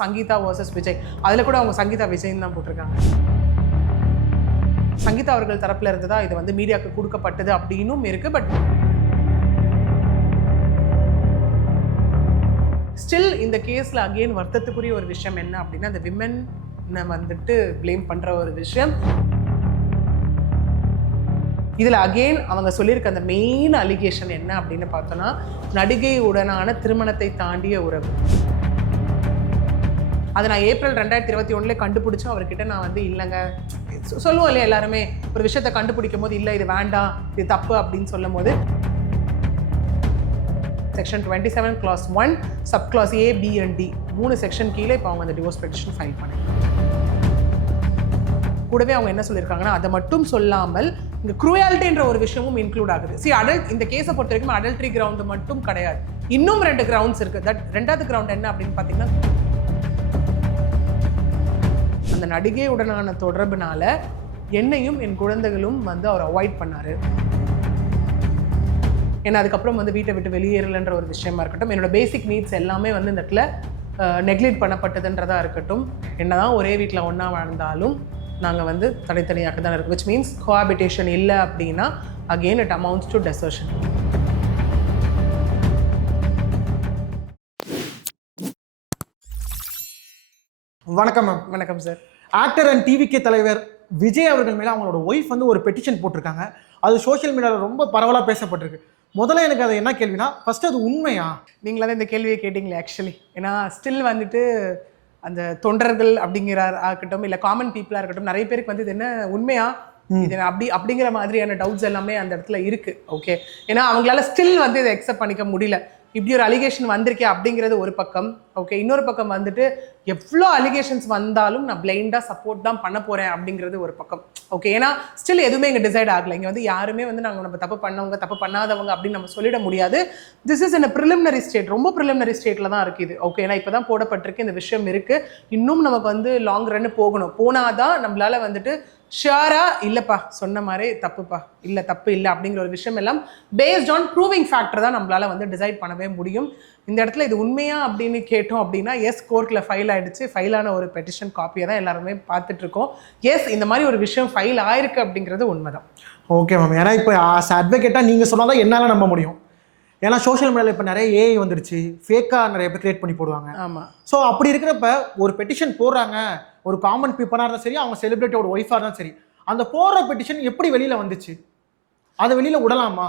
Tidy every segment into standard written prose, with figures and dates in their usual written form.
Sangeetha versus Vijay, அதில் கூட அவங்க சங்கீதா விஜய்ன்னு தான் போட்டிருக்காங்க. சங்கீதா அவர்கள் தரப்புல இருந்து தான் இது வந்து மீடியாவுக்கு கொடுக்கப்பட்டது அப்படின்னும் இருக்கு. பட் ஸ்டில் இந்த கேஸில் அகெயின் வருத்தத்துக்குரிய ஒரு விஷயம் என்ன அப்படின்னா, அந்த விமென்னை வந்துட்டு பிளேம் பண்ணுற ஒரு விஷயம். இதில் அகெயின் அவங்க சொல்லியிருக்க அந்த மெயின் அலிகேஷன் என்ன அப்படின்னு பார்த்தோன்னா, நடிகையுடனான திருமணத்தை தாண்டிய உறவு. அதை நான் ஏப்ரல் 2021 கண்டுபிடிச்சோம். அவர்கிட்ட நான் வந்து இல்லைங்க சொல்லுவோம் இல்லையா, எல்லாருமே ஒரு விஷயத்தை கண்டுபிடிக்கும் போது இல்லை இது வேண்டாம் இது தப்பு அப்படின்னு சொல்லும் போது section 27 clause 1 sub clause A, B and D 3 section கீழே இப்போ அவங்க அந்த டிவோர்ஸ் பெட்டிஷன் ஃபைல் பண்ணி கூடவே அவங்க என்ன சொல்லியிருக்காங்கன்னா, அதை மட்டும் சொல்லாமல் இந்த க்ரூயாலிட்டின்ற ஒரு விஷயமும் இன்க்ளூட் ஆகுது. அடல்ட் இந்த கேஸை பொறுத்த வரைக்கும் அடல்ட்ரி கிரவுண்டு மட்டும் கிடையாது, இன்னும் 2 கிரவுண்ட்ஸ் இருக்குது. தட் 2வது கிரவுண்ட் என்ன அப்படின்னு பார்த்தீங்கன்னா, அந்த நடிகையுடனான தொடர்புனால என்னையும் என் குழந்தைகளும் வந்து அவர் அவாய்ட் பண்ணார். ஏன்னா அதுக்கப்புறம் வந்து வீட்டை விட்டு வெளியேறலன்ற ஒரு விஷயமா இருக்கட்டும், என்னோட பேசிக் நீட்ஸ் எல்லாமே வந்து இந்த இடத்துல நெக்லெக்ட் பண்ணப்பட்டதுன்றதாக இருக்கட்டும், என்னதான் ஒரே வீட்டில் ஒன்றா வாழ்ந்தாலும் நாங்கள் வந்து தனித்தனியாக தான் இருக்கும். விச் மீன்ஸ் கோஹாபிட்டேஷன் இல்லை அப்படின்னா again it amounts to desertion. வணக்கம் மேம். வணக்கம் சார். ஆக்டர் அண்ட் டிவிகே தலைவர் விஜய் அவர்கள் மேலே அவங்களோட ஒய்ஃப் வந்து ஒரு பெட்டிஷன் போட்டிருக்காங்க. அது சோஷியல் மீடியாவில் ரொம்ப பரவலாக பேசப்பட்டிருக்கு. முதல்ல எனக்கு அது என்ன கேள்வினா, ஃபர்ஸ்ட் அது உண்மையா? நீங்களா தான் இந்த கேள்வியை கேட்டிங்களே ஆக்சுவலி. ஏன்னா ஸ்டில் வந்துட்டு அந்த தொண்டர்கள் இருக்கட்டும் இல்லை காமன் பீப்புளாக இருக்கட்டும், நிறைய பேருக்கு வந்து இது என்ன உண்மையா இது அப்படிங்கிற மாதிரியான டவுட்ஸ் எல்லாமே அந்த இடத்துல இருக்கு. ஓகே, ஏன்னா அவங்களால ஸ்டில் வந்து இதை அக்செப்ட் பண்ணிக்க முடியல. இப்படி ஒரு அலிகேஷன் வந்திருக்கே அப்படிங்கிறது ஒரு பக்கம். ஓகே, இன்னொரு பக்கம் வந்துட்டு எவ்வளோ அலிகேஷன்ஸ் வந்தாலும் நான் பிளைண்டாக சப்போர்ட் தான் பண்ண போகிறேன் அப்படிங்கிறது ஒரு பக்கம். ஓகே, ஏன்னா ஸ்டில் எதுவுமே இங்கே டிசைட் ஆகலை. இங்கே வந்து யாருமே வந்து நாங்கள் நம்ம தப்பு பண்ணவங்க தப்பு பண்ணாதவங்க அப்படின்னு நம்ம சொல்லிட முடியாது. This is in preliminary state, ரொம்ப ப்ரிலிமினரி ஸ்டேட்டில் தான் இருக்குது. ஓகே, ஏன்னா இப்போ தான் போடப்பட்டிருக்கு, இந்த விஷயம் இருக்குது. இன்னும் நமக்கு வந்து லாங் ரன்னு போகணும். போனாதான் நம்மளால் வந்துட்டு ஷியரா இல்லைப்பா சொன்ன மாதிரி தப்புப்பா இல்லை தப்பு இல்லை அப்படிங்கிற ஒரு விஷயம் எல்லாம் பேஸ்ட் ஆன் ப்ரூவிங் ஃபேக்டர் தான் நம்மளால வந்து டிசைட் பண்ணவே முடியும். இந்த இடத்துல இது உண்மையா அப்படின்னு கேட்டோம் அப்படின்னா, எஸ் கோர்ட்டில் ஃபைல் ஆயிடுச்சு. ஃபைலான ஒரு பெட்டிஷன் காப்பியை தான் எல்லாருமே பார்த்துட்டு இருக்கோம். எஸ், இந்த மாதிரி ஒரு விஷயம் ஃபைல் ஆயிருக்கு அப்படிங்கிறது உண்மைதான். Okay ma'am. ஏன்னா இப்போ அட்வொகேட்டாக நீங்கள் சொன்னால் என்னால் நம்ப முடியும். ஏன்னா சோஷியல் மீடியாவில் இப்போ நிறைய ஏஐ வந்துருச்சு, ஃபேக்காக நிறைய பேர் கிரியேட் பண்ணி போடுவாங்க. ஆமாம். ஸோ அப்படி இருக்கிறப்ப ஒரு பெட்டிஷன் போடுறாங்க, ஒரு காமன் பீப்புளாக இருந்தாலும் சரி, அவங்க செலிபிரிட்டியோட ஒய்ஃபாக இருந்தாலும் சரி, அந்த போடுற பெட்டிஷன் எப்படி வெளியில் வந்துச்சு? அதை வெளியில் விடலாமா?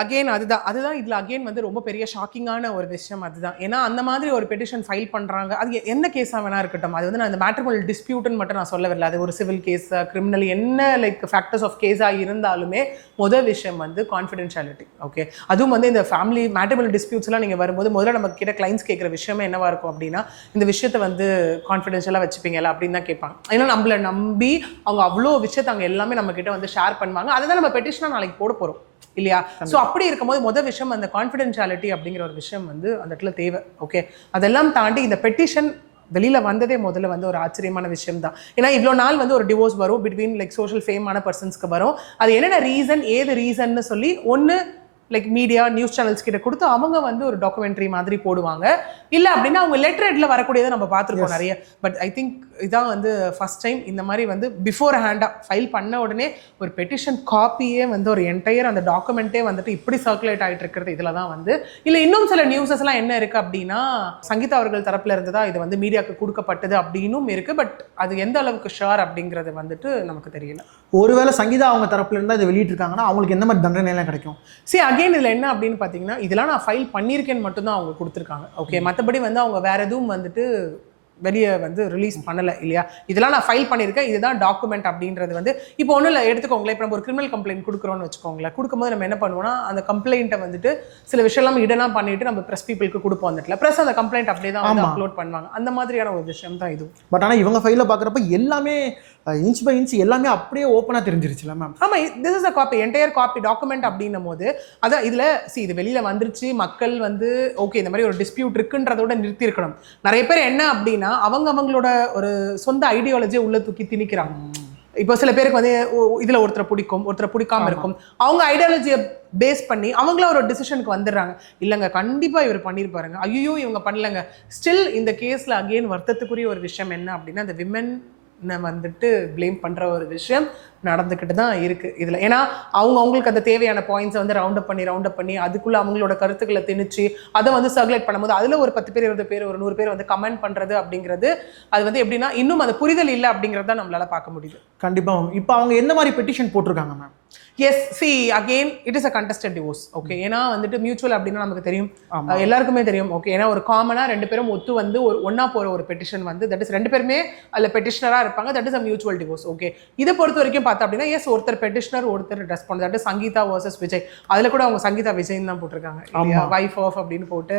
அகெயின் அதுதான் இதில் அகெயின் வந்து ரொம்ப பெரிய ஷாக்கிங்கான ஒரு விஷயம் அதுதான். ஏன்னா அந்த மாதிரி ஒரு பெட்டிஷன் ஃபைல் பண்ணுறாங்க. அது என்ன கேஸாக வேணா இருக்கட்டும், அது வந்து நான் இந்த மேட்ரிமோனியல் டிஸ்பியூட்னு மட்டும் நான் சொல்ல வரல. அது ஒரு சிவில் கேஸ், கிரிமினல், என்ன லைக் ஃபேக்டர்ஸ் ஆஃப் கேஸாக இருந்தாலுமே முதல் விஷயம் வந்து கான்ஃபிடென்ஷியாலிட்டி. ஓகே, அதுவும் வந்து இந்த ஃபேமிலி மேட்ரிமோனியல் டிஸ்பியூட்ஸ்லாம் நீங்கள் வரும்போது முதல்ல நம்ம கிட்ட கிளைண்ட்ஸ் கேட்குற விஷயமே என்னவா இருக்கும் அப்படின்னா, இந்த விஷயத்தை வந்து கான்ஃபிடென்ஷியலாக வச்சுப்பீங்களா அப்படின்னு தான் கேட்பாங்க. ஏன்னா நம்மளை நம்பி அவங்க அவ்வளோ விஷயத்தை அவங்க எல்லாமே நம்ம கிட்ட வந்து ஷேர் பண்ணுவாங்க. அதுதான் நம்ம பெட்டிஷனாக நாளைக்கு போட போகிறோம் இல்லையா? ஸோ அப்படி இருக்கும்போது முதல் விஷயம் அந்த கான்ஃபிடென்ஷியாலிட்டி அப்படிங்கிற ஒரு விஷயம் வந்து அந்த இடத்துல தேவை. ஓகே, அதெல்லாம் தாண்டி இந்த பெட்டிஷன் வெளியில் வந்ததே முதல்ல வந்து ஒரு ஆச்சரியமான விஷயம் தான். ஏன்னா இவ்வளோ நாள் வந்து ஒரு டிவோர்ஸ் வரும் பிட்வீன் லைக் சோஷியல் ஃபேமான பர்சன்ஸ்க்கு வரும். அது என்னென்ன ரீசன், ஏது ரீசன்னு சொல்லி ஒன்று லைக் மீடியா நியூஸ் சேனல்ஸ் கிட்ட கொடுத்து அவங்க வந்து ஒரு டாக்குமெண்ட்ரி மாதிரி போடுவாங்க. இல்லை அப்படின்னா அவங்க லெட்டர் ஹெட்டில் வரக்கூடியதை நம்ம பார்த்துருக்கோம் நிறைய. பட் ஐ திங்க் இதான் வந்து ஃபர்ஸ்ட் டைம் இந்த மாதிரி வந்து பிஃபோர் ஹேண்டாக ஃபைல் பண்ண உடனே ஒரு பெட்டிஷன் காப்பியே வந்து ஒரு என்டையர் அந்த டாக்குமெண்ட்டே வந்துட்டு இப்படி சர்க்குலேட் ஆகிட்டு இருக்கிறது. இதில் தான் வந்து இல்லை இன்னும் சில நியூஸஸ்லாம் என்ன இருக்குது அப்படின்னா, சங்கீதா அவர்கள் தரப்புல இருந்து தான் இது வந்து மீடியாவுக்கு கொடுக்கப்பட்டது அப்படின்னும் இருக்குது. பட் அது எந்த அளவுக்கு ஷுர் அப்படிங்கிறது வந்துட்டு நமக்கு தெரியல. ஒருவேளை சங்கீதா அவங்க தரப்புல இருந்தால் இதை வெளியிட்டிருக்காங்கன்னா அவங்களுக்கு எந்த மாதிரி தண்டனைலாம் கிடைக்கும்? அகைன் இதில் என்ன அப்படின்னு பார்த்தீங்கன்னா, இதெல்லாம் நான் ஃபைல் பண்ணியிருக்கேன்னு மட்டும்தான் அவங்க கொடுத்துருக்காங்க. ஓகே, மற்றபடி வந்து அவங்க வேற எதுவும் வந்துட்டு வெளியே வந்து ரிலீஸ் பண்ணலை இல்லையா? இதெல்லாம் நான் ஃபைல் பண்ணியிருக்கேன், இதுதான் டாக்குமெண்ட் அப்படின்றது வந்து இப்போ ஒன்றும் இல்லை. எடுத்துக்கோங்களேன், இப்போ நம்ம ஒரு கிரிமினல் கம்ப்ளைண்ட் கொடுக்குறோன்னு வச்சுக்கோங்களேன். கொடுக்கும்போது நம்ம என்ன பண்ணுவோம்னா, அந்த கம்ப்ளைண்ட்டை வந்துட்டு சில விஷயம்லாம் இடலாம் பண்ணிட்டு நம்ம ப்ரெஸ் பீப்புளுக்கு கொடுப்போம். வந்துட்டு ப்ரெஸ் அந்த கம்ப்ளைண்ட் அப்படியே தான் வந்து அப்லோட் பண்ணுவாங்க. அந்த மாதிரியான ஒரு விஷயம் தான் இது. பட் ஆனால் இவங்க ஃபைலில் பார்க்குறப்ப எல்லாமே இன்ச் பை இன்ச் எல்லாமே அப்படியே ஓப்பனாக தெரிஞ்சிருச்சுல மேம். ஆமாம், this is a copy, entire copy document அப்படின்னும் போது அதான் இதில் இது வெளியில் வந்துருச்சு. மக்கள் வந்து ஓகே இந்த மாதிரி ஒரு டிஸ்பியூட் இருக்குன்றதோட நிறுத்தியிருக்கணும். நிறைய பேர் என்ன அப்படின்னா அவங்களோட ஒரு சொந்த ஐடியாலஜியை உள்ள தூக்கி திணிக்கிறாங்க. இப்போ சில பேருக்கு வந்து இதுல ஒருத்தரை பிடிக்கும், ஒருத்தரை பிடிக்காம இருக்கும். அவங்க ஐடியாலஜியை பேஸ் பண்ணி அவங்கள ஒரு டிசிஷனுக்கு வந்துடுறாங்க. இல்லைங்க கண்டிப்பா இவர் பண்ணியிருப்பாருங்க, ஐயோ இவங்க பண்ணலங்க. ஸ்டில் இந்த கேஸ்ல அகெயின் வருத்தத்துக்குரிய ஒரு விஷயம் என்ன அப்படின்னா, அந்த விமன் வந்துட்டு ப்ளேம் பண்ற ஒரு விஷயம் நடந்துக்கிட்டு தான் இருக்கு இதுல. ஏன்னா அவங்களுக்கு அந்த தேவையான பாயிண்ட்ஸை வந்து ரவுண்ட் அப் பண்ணி அதுக்குள்ள அவங்களோட கருத்துக்களை திணிச்சு அதை வந்து சர்க்குலேட் பண்ணும்போது அதுல ஒரு 10 பேர் 20 பேர் ஒரு 100 பேர் வந்து கமெண்ட் பண்றது அப்படிங்கிறது அது வந்து எப்படின்னா இன்னும் அந்த புரிதல் இல்லை அப்படிங்கறத நம்மளால பார்க்க முடியுது. கண்டிப்பா மேம். இப்போ அவங்க என்ன மாதிரி பெட்டிஷன் போட்டிருக்காங்க ma'am? Yes, see again it is a contested divorce. Okay, ஏன்னா வந்துட்டு மியூச்சுவல் அப்படின்னா நமக்கு தெரியும், எல்லாருக்குமே தெரியும். ஓகே, ஏன்னா ஒரு காமனா 2 பேரும் ஒத்து வந்து ஒரு ஒன்னா போற ஒரு பெட்டிஷன் வந்து தட் இஸ் 2 பேருமே அதுல பெட்டிஷனரா இருப்பாங்க. That is a mutual divorce. Okay, இதை பொறுத்த வரைக்கும் பார்த்தா அப்படின்னா எஸ் ஒருத்தர் பெட்டிஷனர் ஒருத்தர் respond. That is Sangeetha versus Vijay. அதுல கூட அவங்க சங்கீதா விஜய் தான் போட்டிருக்காங்க, வைஃப் ஆஃப் அப்படின்னு போட்டு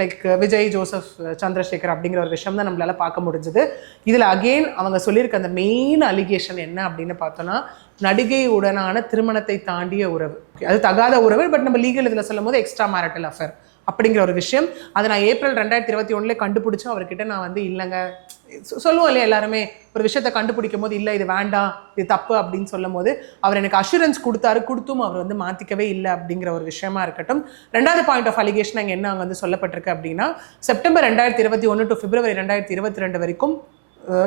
லைக் விஜய் ஜோசப் சந்திரசேகர் அப்படிங்கிற ஒரு விஷயம் தான் நம்மளால பார்க்க முடிஞ்சது. இதுல அகெயின் அவங்க சொல்லியிருக்க அந்த மெயின் அலிகேஷன் என்ன அப்படின்னு பார்த்தோம்னா, நடிகை உடனான திருமணத்தை தாண்டிய உறவு, அது தகாத உறவு. பட் நம்ம லீகல் இதில் சொல்லும் போது எக்ஸ்ட்ரா மேரிட்டல் அஃபேர் அப்படிங்கிற ஒரு விஷயம். அதை நான் ஏப்ரல் 2021 கண்டுபிடிச்சு அவர்கிட்ட நான் வந்து இல்லைங்க சொல்லுவோம் இல்லையா, எல்லாருமே ஒரு விஷயத்தை கண்டுபிடிக்கும் போது இல்லை இது வேண்டாம் இது தப்பு அப்படின்னு சொல்லும் போது அவர் எனக்கு அஷூரன்ஸ் கொடுத்தும் அவர் வந்து மாற்றிக்கவே இல்லை அப்படிங்கிற ஒரு விஷயமா இருக்கட்டும். 2வது பாயிண்ட் ஆஃப் அலிகேஷன் அங்கே என்ன அங்கே வந்து சொல்லப்பட்டிருக்கு அப்படின்னா, செப்டம்பர் 2021 டு பிப்ரவரி 2022 வரைக்கும்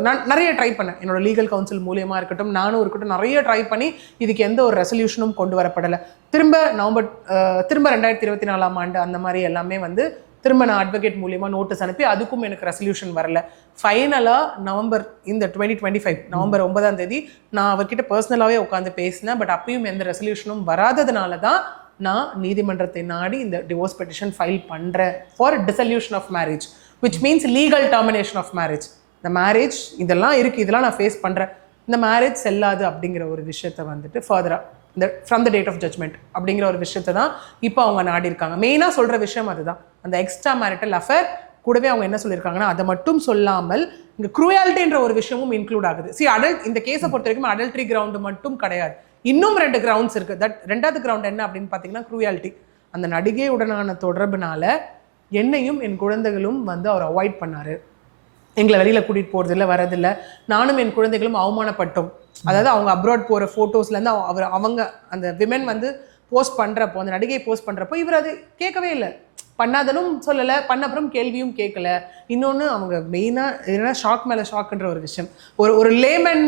நான் நிறைய ட்ரை பண்ணேன், என்னோட லீகல் கவுன்சில் மூலியமாக இருக்கட்டும், நானும் இருக்கட்டும், நிறைய ட்ரை பண்ணி இதுக்கு எந்த ஒரு ரெசல்யூஷனும் கொண்டு வரப்படலை. திரும்ப 2024 ஆண்டு அந்த மாதிரி எல்லாமே வந்து திரும்ப நான் அட்வொகேட் மூலியமாக நோட்டீஸ் அனுப்பி அதுக்கும் எனக்கு ரெசல்யூஷன் வரல. ஃபைனலாக நவம்பர் 2025 நவம்பர் 9ஆம் தேதி நான் அவர்கிட்ட பர்சனலாகவே உட்காந்து பேசினேன். பட் அப்பயும் எந்த ரெசல்யூஷனும் வராததுனால தான் நான் நீதிமன்றத்தை நாடி இந்த டிவோர்ஸ் பெட்டிஷன் ஃபைல் பண்ணுறேன் for dissolution of marriage, which means legal termination of marriage. இந்த மேரேஜ் இதெல்லாம் இருக்குது, இதெல்லாம் நான் ஃபேஸ் பண்ணுறேன், இந்த மேரேஜ் செல்லாது அப்படிங்கிற ஒரு விஷயத்தை வந்துட்டு ஃபர்தராக இந்த from the date of judgment அப்படிங்கிற ஒரு விஷயத்தை தான் இப்போ அவங்க நாடி இருக்காங்க. மெயினாக சொல்கிற விஷயம் அதுதான், அந்த எக்ஸ்ட்ரா மேரிட்டல் அஃபேர். கூடவே அவங்க என்ன சொல்லியிருக்காங்கன்னா, அதை மட்டும் சொல்லாமல் இங்கே க்ரூயாலிட்டின்ற ஒரு விஷயமும் இன்க்ளூட் ஆகுது. இந்த கேஸை பொறுத்த வரைக்கும் அடல்ட்ரி கிரவுண்டு மட்டும் கிடையாது, இன்னும் 2 கிரவுண்ட்ஸ் இருக்குது. தட் 2வது கிரவுண்ட் என்ன அப்படின்னு பார்த்தீங்கன்னா க்ரூயாலிட்டி. அந்த நடிகையுடனான தொடர்புனால என்னையும் என் குழந்தைகளும் வந்து அவர் அவாய்ட் பண்ணார், எங்களை வெளியில் கூட்டிகிட்டு போகிறதில்ல வரதில்லை, நானும் என் குழந்தைகளும் அவமானப்பட்டோம். அதாவது அவங்க அப்ராட் போகிற ஃபோட்டோஸ்லேருந்து அவங்க அந்த விமென் வந்து போஸ்ட் பண்ணுறப்போ, அந்த நடிகை போஸ்ட் பண்ணுறப்போ இவர் அது கேட்கவே இல்லை, பண்ணாதனும் சொல்லலை, பண்ணப்புறம் கேள்வியும் கேட்கல. இன்னொன்று அவங்க மெயினாக என்னன்னா ஷாக் மேலே ஷாக்குன்ற ஒரு விஷயம், ஒரு லேமன்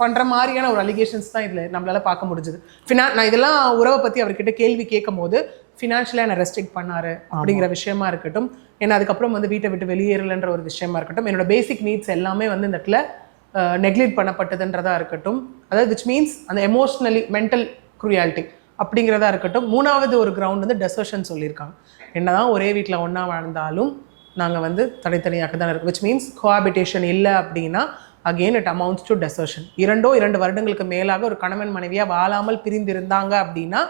பண்ணுற மாதிரியான ஒரு அலிகேஷன்ஸ் தான் இதில் நம்மளால் பார்க்க முடிஞ்சுது. நான் இதெல்லாம் உறவை பற்றி அவர்கிட்ட கேள்வி கேட்கும் போது ஃபினான்ஷியலாக என்னை ரெஸ்ட்ரிக்ட் பண்ணார் அப்படிங்கிற விஷயமா இருக்கட்டும், ஏன்னா அதுக்கப்புறம் வந்து வீட்டை விட்டு வெளியேறலைன்ற ஒரு விஷயமா இருக்கட்டும், என்னோட பேசிக் நீட்ஸ் எல்லாமே வந்து இந்த இடத்துல நெக்லெக்ட் பண்ணப்பட்டதுன்றதா இருக்கட்டும், அதாவது விச் மீன்ஸ் அந்த எமோஷ்னலி மென்டல் க்ரூயாலிட்டி அப்படிங்கிறதா இருக்கட்டும். 3வது ஒரு கிரவுண்ட் வந்து டெசர்ஷன் சொல்லியிருக்காங்க. என்னதான் ஒரே வீட்டில் ஒன்றா வாழ்ந்தாலும் நாங்கள் வந்து தனித்தனியாக தான் இருக்கும், விச் மீன்ஸ் கோஹாபிட்டேஷன் இல்லை அப்படின்னா again it amounts to desertion. 2 வருடங்களுக்கு மேலாக ஒரு கணவன் மனைவியாக வாழாமல் பிரிந்திருந்தாங்க அப்படின்னா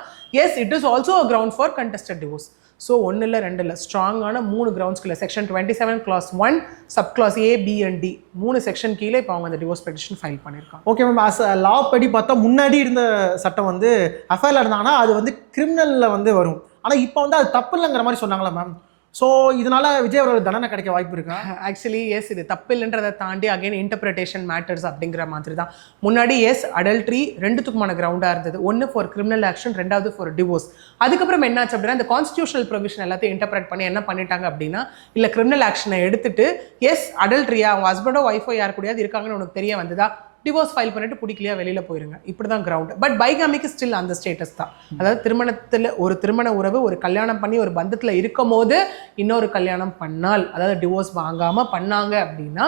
yes it is also a ground for contested divorce. So 1 இல்லை 2 இல்லை, ஸ்ட்ராங்கான 3 கிரவுண்ட்ஸ்குள்ள section 27 clause 1 sub clause A, B and D 3 section கீழே இப்போ அவங்க அந்த டிவோர்ஸ் பெட்டிஷன் ஃபைல் பண்ணியிருக்காங்க. ஓகே மேம், அஸ் லா படி பார்த்தா முன்னாடி இருந்த சட்டம் வந்து அஃபேரில் இருந்தாங்கன்னா அது வந்து கிரிமினலில் வந்து வரும், ஆனால் இப்போ வந்து அது தப்பு இல்லைங்கிற மாதிரி சொன்னாங்களா மேம்? ஸோ இதனால விஜய் அவர்கள் தண்டனை கிடைக்க வாய்ப்பு இருக்கா? ஆக்சுவலி எஸ், இது தப்பு இல்லைன்றதை தாண்டி அகைன் இன்டர்பிரிட்டேஷன் மேட்டர்ஸ் அப்படிங்கிற மாதிரி தான். முன்னாடி எஸ் அடல்ட்ரி 2த்துக்குமான கிரவுண்டாக இருந்தது, 1 ஃபார் கிரிமினல் ஆக்ஷன், 2வது ஃபார் டிவோர்ஸ். அதுக்கப்புறம் என்னாச்சு அப்படின்னா இந்த கான்ஸ்டியூஷனல் ப்ரொவிஷன் எல்லாத்தையும் இன்டர்பிரேட் பண்ணி என்ன பண்ணிட்டாங்க அப்படின்னா, இல்லை கிரிமினல் ஆக்ஷனை எடுத்துட்டு எஸ் அடல்ட்ரியா அவங்க ஹஸ்பண்டோ ஒய்ஃபோ யார் கூடயாவது இருக்காங்கன்னு உனக்கு தெரிய வந்ததா, டிவோர்ஸ் ஃபைல் பண்ணிட்டு பிடிக்கலையா வெளியில் போயிருங்க, இப்படி தான் கிரவுண்ட். பட் பைகாமிக்கு ஸ்டில் அந்த ஸ்டேட்டஸ் தான். அதாவது திருமணத்தில் ஒரு திருமண உறவு ஒரு கல்யாணம் பண்ணி ஒரு பந்தத்தில் இருக்கும் போது இன்னொரு கல்யாணம் பண்ணால், அதாவது டிவோர்ஸ் வாங்காமல் பண்ணாங்க அப்படின்னா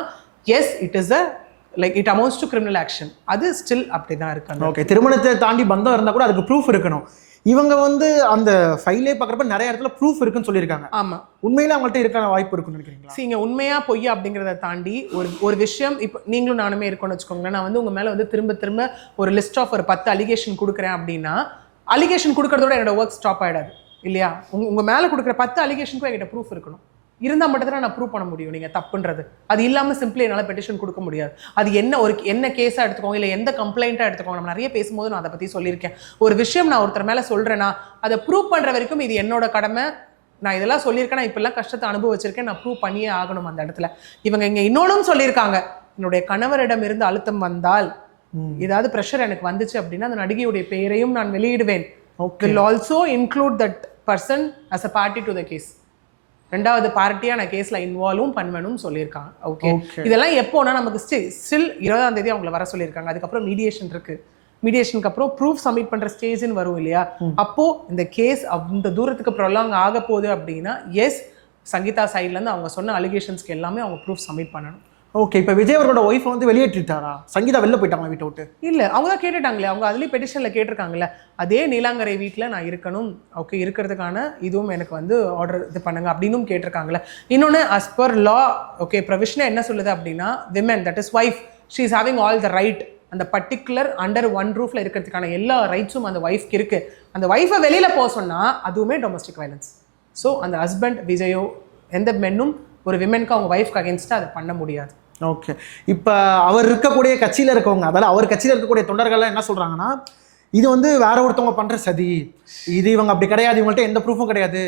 yes it is a like it amounts to criminal action. அது ஸ்டில் அப்படி தான் இருக்கு. ஓகே, திருமணத்தை தாண்டி பந்தம் இருந்தால் கூட அதுக்கு ப்ரூஃப் இருக்கணும். இவங்க வந்து அந்த ஃபைலே பார்க்குறப்ப நிறைய இடத்துல ப்ரூஃப் இருக்குன்னு சொல்லியிருக்காங்க. ஆமாம், உண்மையில அவங்கள்ட்ட இருக்கான வாய்ப்பு இருக்குன்னு நினைக்கிறீங்களா? இங்கே உண்மையா பொய்யா அப்படிங்கிறத தாண்டி ஒரு விஷயம், இப்போ நீங்களும் நானுமே இருக்கோன்னு வச்சுக்கோங்களேன், நான் வந்து உங்கள் மேலே வந்து திரும்ப ஒரு லிஸ்ட் ஆஃப் ஒரு 10 அலிகேஷன் கொடுக்குறேன் அப்படின்னா, அலிகேஷன் கொடுக்கறதோட என்னோட ஒர்க் ஸ்டாப் ஆகிடாது இல்லையா? உங்கள் மேலே கொடுக்குற 10 அலிகேஷனுக்கும் என்கிட்ட ப்ரூஃப் இருக்கணும், இருந்தால் மட்டும் தான் நான் ப்ரூவ் பண்ண முடியும் நீங்கள் தப்புன்றது. அது இல்லாமல் சிம்பிளி என்னால் பெட்டிஷன் கொடுக்க முடியாது. அது என்ன கேஸாக எடுத்துக்கோங்க, இல்லை எந்த கம்ப்ளைண்ட்டாக எடுத்துக்கோங்க. நம்ம நிறைய பேசும்போது நான் அதை பற்றி சொல்லியிருக்கேன். ஒரு விஷயம் நான் ஒருத்தர் மேலே சொல்கிறேன்னா அதை ப்ரூவ் பண்ணுற வரைக்கும் இது என்னோட கடமை. நான் இதெல்லாம் சொல்லியிருக்கேன், நான் இப்பெல்லாம் கஷ்டத்தை அனுபவிச்சிருக்கேன், நான் ப்ரூவ் பண்ணியே ஆகணும் அந்த இடத்துல. இவங்க இங்கே இன்னொன்னும் சொல்லியிருக்காங்க, என்னுடைய கணவரிடம் இருந்து அழுத்தம் வந்தால் ஏதாவது ப்ரெஷர் எனக்கு வந்துச்சு அப்படின்னா அந்த நடிகையுடைய பெயரையும் நான் வெளியிடுவேன். Okay will also include that person as a party to the case. ரெண்டாவது பார்ட்டியா நான் கேஸ்ல இன்வால்வும் பண்ணுவேனும் சொல்லியிருக்காங்க. ஓகே, இதெல்லாம் எப்போனா நமக்கு ஸ்டில் 20ஆம் தேதி அவங்கள வர சொல்லியிருக்காங்க. அதுக்கப்புறம் மீடியேஷன் இருக்கு. மீடியேஷனுக்கு அப்புறம் ப்ரூஃப் சப்மிட் பண்ற ஸ்டேஜ்னு வரும் இல்லையா, அப்போ இந்த கேஸ் அந்த தூரத்துக்கு ப்ரொலாங் ஆக போகுது அப்படின்னா எஸ், சங்கீதா சைட்ல இருந்து அவங்க சொன்ன அலிகேஷன்ஸ்க்கு எல்லாமே அவங்க ப்ரூஃப் சப்மிட் பண்ணணும். ஓகே, இப்போ விஜய் அவரோட ஒய்ஃப் வந்து வெளியேற்றிட்டாரா? சங்கீதா வெளில போயிட்டாங்க வீட்டை விட்டு? இல்லை, அவங்க தான் கேட்டுட்டாங்களே, அவங்க அதுலேயும் பெட்டிஷனில் கேட்டிருக்காங்களே, அதே நீலாங்கரை வீட்டில் நான் இருக்கணும், ஓகே இருக்கிறதுக்கான இதுவும் எனக்கு வந்து ஆர்டர் இது பண்ணுங்க அப்படின்னும் கேட்டிருக்காங்களே. இன்னொன்று as per law, ஓகே ப்ரொவிஷனாக என்ன சொல்லுது அப்படின்னா women that his wife she is having all the right, அந்த பர்டிகுலர் அண்டர் ஒன் ரூஃபில் இருக்கிறதுக்கான எல்லா ரைட்ஸும் அந்த ஒய்ஃப்க்கு இருக்குது. அந்த ஒய்ஃபை வெளியில் போக சொன்னால் அதுவுமே டொமஸ்டிக் வயலன்ஸ். ஸோ அந்த ஹஸ்பண்ட் விஜயோ எந்த மென்னும் ஒரு விமென்க்கு அவங்க ஒய்ஃப்க்கு அகேன்ஸ்டாக அதை பண்ண முடியாது. ஓகே, இப்போ அவர் இருக்கக்கூடிய கட்சியில் இருக்கவங்க, அதாவது அவர் கட்சியில் இருக்கக்கூடிய தொண்டர்கள்லாம் என்ன சொல்கிறாங்கன்னா, இது வந்து வேற ஒருத்தவங்க பண்ணுற சதி, இது இவங்க அப்படி கிடையாது, இவங்கள்ட்ட எந்த ப்ரூஃபும் கிடையாது,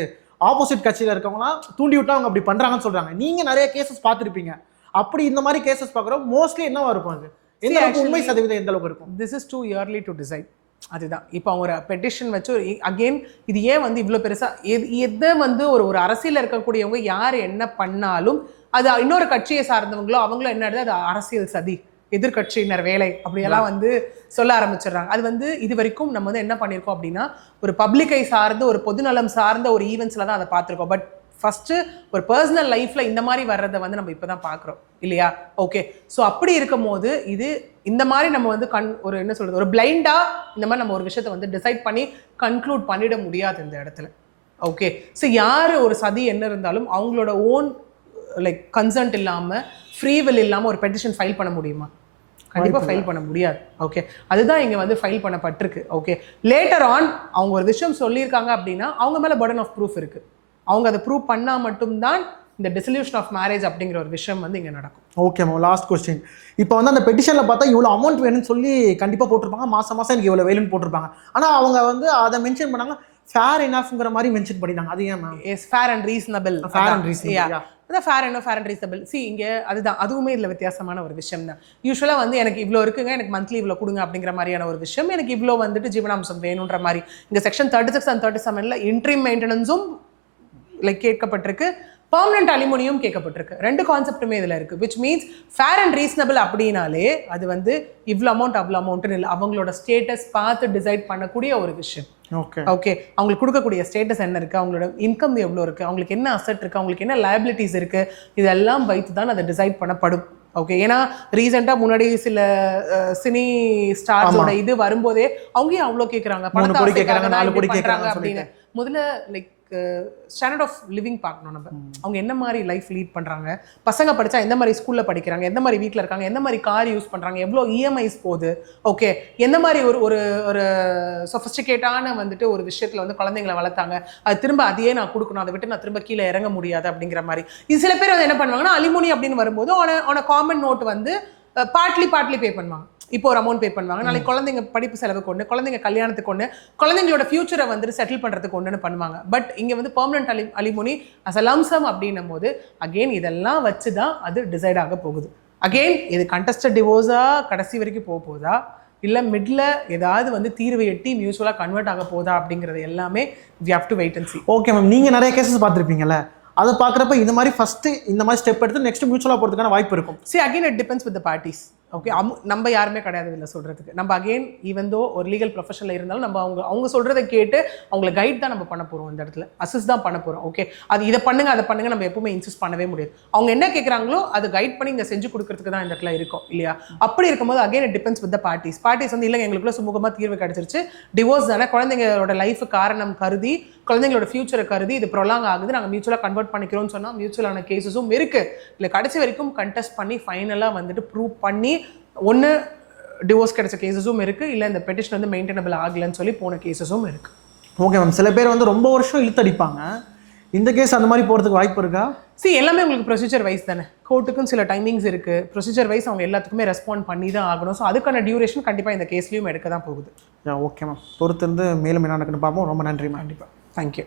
ஆப்போசிட் கட்சியில் இருக்கவங்களாம் தூண்டி விட்டு அவங்க அப்படி பண்ணுறாங்கன்னு சொல்கிறாங்க. நீங்கள் நிறைய கேசஸ் பார்த்துருப்பீங்க, அப்படி இந்த மாதிரி கேசஸ் பார்க்குறோம் மோஸ்ட்லி என்னவா இருக்கும், அது எந்த அளவுக்கு உண்மை சதவீதம் எந்த அளவுக்கு இருக்கும்? This is too early to decide. அதுதான் இப்போ அவங்க ஒரு பெட்டிஷன் வச்சு அகெயின் இது ஏன் வந்து இவ்வளோ பெருசாக எதை வந்து ஒரு அரசியலில் இருக்கக்கூடியவங்க யார் என்ன பண்ணாலும் அது இன்னொரு கட்சியை சார்ந்தவங்களோ அவங்களும் என்ன அது அரசியல் சதி, எதிர்கட்சியினர் வேலை அப்படியெல்லாம் வந்து சொல்ல ஆரம்பிச்சிடுறாங்க. அது வந்து இது வரைக்கும் நம்ம வந்து என்ன பண்ணியிருக்கோம் அப்படின்னா ஒரு பப்ளிக்கை சார்ந்து ஒரு பொதுநலம் சார்ந்த ஒரு ஈவெண்ட்ஸில் தான் அதை பார்த்துருக்கோம். பட் ஃபஸ்ட்டு ஒரு பர்சனல் லைஃப்பில் இந்த மாதிரி வர்றதை வந்து நம்ம இப்போ தான் பார்க்குறோம் இல்லையா. ஓகே, ஸோ அப்படி இருக்கும் போது இது இந்த மாதிரி நம்ம வந்து ஒரு என்ன சொல்கிறது, ஒரு பிளைண்டாக இந்த மாதிரி நம்ம ஒரு விஷயத்தை வந்து டிசைட் பண்ணி கன்க்ளூட் பண்ணிட முடியாது இந்த இடத்துல. ஓகே, ஸோ யார் ஒரு சதி என்ன இருந்தாலும் அவங்களோட ஓன் லைக் கன்சர்ன்ட் இல்லாமல் ஃப்ரீவில் இல்லாமல் ஒரு பெட்டிஷன் ஃபைல் பண்ண முடியுமா? கண்டிப்பாக ஃபைல் பண்ண முடியாது. ஓகே, அதுதான் இங்கே வந்து ஃபைல் பண்ணப்பட்டிருக்கு. ஓகே, லேட்டர் ஆன் அவங்க ஒரு விஷயம் சொல்லியிருக்காங்க அப்படின்னா அவங்க மேலே பர்டன் ஆஃப் ப்ரூஃப் இருக்குது. அவங்க அதை ப்ரூவ் பண்ணால் மட்டும்தான் இந்த டிசல்யூஷன் ஆஃப் மேரேஜ் அப்படிங்கிற ஒரு விஷயம் வந்து இங்கே நடக்கும். Okay ma'am, last question. இப்போ வந்து அந்த பெட்டிஷனில் பார்த்தா இவ்வளோ அமௌண்ட் வேணும்னு சொல்லி கண்டிப்பாக போட்டிருப்பாங்க, மாதம் எனக்கு இவ்வளோ வேணும்னு போட்டிருப்பாங்க. ஆனால் அவங்க வந்து அதை மென்ஷன் பண்ணாங்க ஃபேர் இனஃப்ங்கிற மாதிரி மென்ஷன் பண்ணிட்டாங்க. அது ஏன் ma'am? Yes, fair and reasonable. Fair and reasonable, அதான் ஃபேர் அண்ட் ரீசனபிள். சி இங்கே அதுதான், அதுவுமே இதில் வித்தியாசமான ஒரு விஷயம் தான். யூஸ்வலாக வந்து எனக்கு இவ்வளோ இருக்குங்க, எனக்கு மந்த்லி இவ்வளோ கொடுங்க அப்படிங்கிற மாதிரியான ஒரு விஷயம், எனக்கு இவ்வளோ வந்துட்டு ஜீவனாம்சம் வேணுன்ற மாதிரி இங்கே செக்ஷன் 36 and 37 இன்ட்ரீம் மெயின்டெனன்ஸும் லைக் கேட்கப்பட்டிருக்கு, பர்மனெண்ட் அலிமோனியும் கேட்கப்பட்டிருக்கு. ரெண்டு கான்செப்ட்டுமே இதில் இருக்குது. Which means fair and reasonable அப்படின்னாலே அது வந்து இவ்வளோ அமௌண்ட் அவ்வளோ அமௌண்ட்டுன்னு இல்லை, அவங்களோட ஸ்டேட்டஸ் பார்த்து டிசைட் பண்ணக்கூடிய ஒரு விஷயம். ஓகே ஓகே, அவங்களுக்கு கொடுக்கக்கூடிய ஸ்டேட்டஸ் என்ன இருக்குது, அவங்களோட இன்கம் எவ்வளோ இருக்குது, அவங்களுக்கு என்ன அசெட் இருக்குது, அவங்களுக்கு என்ன லயபிலிட்டிஸ் இருக்குது, இதெல்லாம் வைத்து தான் அதை டிசைட் பண்ணப்படும். ஓகே, ஏன்னா ரீசெண்டாக முன்னாடி சில சினி ஸ்டார்ஸோட இது வரும்போதே அவங்க அவ்வளோ கேட்குறாங்க, பணத்தை கேட்குறாங்க அப்படின்னு. முதல்ல லைக் ஸ்டாண்டர்ட் ஆஃப் லிவிங் பார்க்கணும் நம்ம. அவங்க என்ன மாதிரி லைஃப் லீட் பண்ணுறாங்க, பசங்க படித்தா எந்த மாதிரி ஸ்கூலில் படிக்கிறாங்க, எந்த மாதிரி வீட்டில் இருக்காங்க, எந்த மாதிரி கார் யூஸ் பண்ணுறாங்க, எவ்வளோ இஎம்ஐஸ் போகுது, ஓகே எந்த மாதிரி ஒரு ஒரு சொஃபிஸ்டிகேட்டான வந்துட்டு ஒரு விஷயத்தில் வந்து குழந்தைங்களை வளர்த்தாங்க, அது திரும்ப அதையே நான் கொடுக்கணும், அதை விட்டு நான் திரும்ப கீழே இறங்க முடியாது அப்படிங்கிற மாதிரி. இது சில பேர் வந்து என்ன பண்ணுவாங்கன்னா அலிமோனி அப்படின்னு வரும்போது ஆன காமன் நோட் வந்து பார்ட்லி பே பண்ணுவாங்க. இப்போ ஒரு அமௌண்ட் பே பண்ணுவாங்க, நாளைக்கு குழந்தைங்க படிப்பு செலவுக்கு ஒன்று, குழந்தைங்க கல்யாணத்துக்கு ஒன்று, குழந்தைங்களோட ஃபியூச்சரை வந்துட்டு செட்டில் பண்ணுறதுக்கு ஒன்றுன்னு பண்ணுவாங்க. பட் இங்கே வந்து permanent alimony as a lump sum அப்படின்னும் போது அகெயின் இதெல்லாம் வச்சு தான் அது டிசைட் ஆக போகுது. அகெயின் இது கண்டஸ்டட் டிவோர்ஸா கடைசி வரைக்கும் போக போதா, இல்லை மிடில் ஏதாவது வந்து தீர்வு எட்டி மியூச்சுவலாக கன்வெர்ட் ஆக போதா அப்படிங்கிறது எல்லாமே we have to wait and see. Okay ma'am, நீங்கள் நிறைய கேசஸ் பார்த்துருப்பீங்கல்ல, அதை பார்க்குறப்ப இந்த மாதிரி ஃபஸ்ட்டு இந்த மாதிரி ஸ்டெப் எடுத்து நெக்ஸ்ட் மியூச்சுவலாக போகிறதுக்கான வாய்ப்பு இருக்கும். See again it depends with the parties. Okay, நம்ம யாருமே கிடையாது இதில் சொல்கிறதுக்கு. நம்ம அகெயின் ஈவன் தோ ஒரு லீகல் ப்ரொஃபஷனில் இருந்தாலும் நம்ம அவங்க சொல்கிறத கேட்டு அவங்கள கைட் தான் நம்ம பண்ண போகிறோம், இந்த இடத்துல அசிஸ்ட் தான் பண்ண போகிறோம். ஓகே, அது இதை பண்ணுங்க அதை பண்ணுங்க நம்ம எப்பவுமே இன்சிஸ்ட் பண்ணவே முடியாது. அவங்க என்ன கேட்குறாங்களோ அதை கைட் பண்ணி இங்கே செஞ்சு கொடுக்கறதுக்கு தான் இந்த இடத்துல இருக்கும் இல்லையா. அப்படி இருக்கும்போது again it depends with the parties வந்து இல்லைங்க எங்களுக்குள்ள சுமூகமாக தீர்வு கிடைச்சிருச்சு, டிவோர்ஸ் தானே, குழந்தைங்களோட லைஃபு காரணம் கருதி, குழந்தைங்களோட ஃபியூச்சரை கருதி இது ப்ரொலாங் ஆகுது, நாங்கள் மியூச்சுவலாக கன்வெர்ட் பண்ணிக்கிறோம்னு சொன்னால் மியூச்சுவலான கேசஸும் இருக்குது. இல்லை கடைசி வரைக்கும் கண்டெஸ்ட் பண்ணி ஃபைனலாக வந்துட்டு ப்ரூவ் பண்ணி ஒன்று டிவோர்ஸ் கிடைச்ச கேசஸும் இருக்குது, இல்லை இந்த பெட்டிஷன் வந்து மெயின்டெனபிள் ஆகலைன்னு சொல்லி போன கேசஸும் இருக்குது. ஓகே மேம், சில பேர் வந்து ரொம்ப வருஷம் இழுத்தடிப்பாங்க, இந்த கேஸ் அந்த மாதிரி போகிறதுக்கு வாய்ப்பு இருக்கா? எல்லாமே உங்களுக்கு ப்ரொசீஜர் வைஸ் தானே, கோர்ட்டுக்கும் சில டைமிங்ஸ் இருக்குது, ப்ரொசீஜர் வைஸ் அவங்க எல்லாத்துக்குமே ரெஸ்பாண்ட் பண்ணி தான் ஆகணும். ஸோ அதுக்கான டியூரேஷன் கண்டிப்பாக இந்த கேஸ்லையும் எடுக்க தான் போகுது. ஓகே மேம், பொறுத்திருந்து மேலும் என்ன நடக்குன்னு பார்ப்போம். ரொம்ப நன்றி மேம். கண்டிப்பாக, தேங்க்யூ.